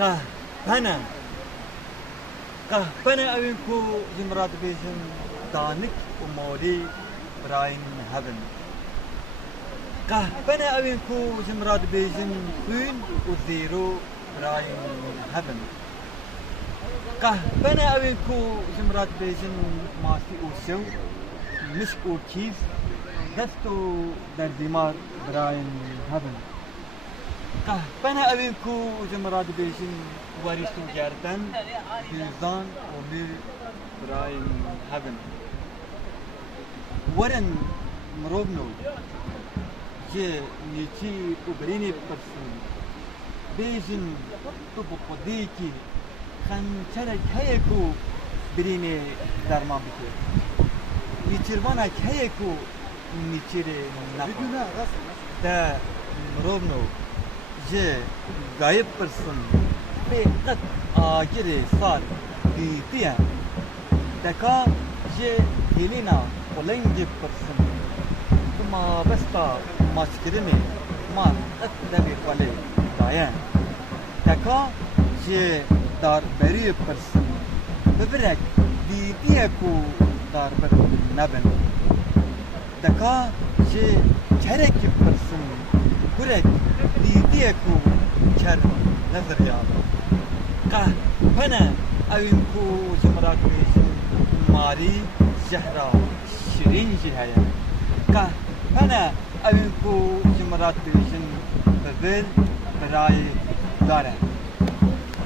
Kahpene. Kahpene evin ku zimrat bejin danik u moli brain hebben. Kahpene evin ku zimrat bejin gün u zero brain hebben. Kahpene evin ku zimrat bejin masi u sew misk u kif دستو در دیمار براین هبن kahpene evin ku zimrat bejin waristu gerden hizdan o mir براین هبن ورن مرobno je niçi u brini person bejin tu popodiki khançerek heyeku brini derman bike niçirvanak heyeku niçire nakuna da مرobno je gayip person beqat agire sal bitiya daka je helina olengi person kuma basta maskirine ma akdabi qale dayan daka je dar beri person bebrek bitiya ku dar ber naben daka je çerek person kurek bitiya ku çer nazar ya kahpene evin ku zimrat bejin mari zehra şirin jihaya kahpene evin ku zimrat bejin bebil beray dare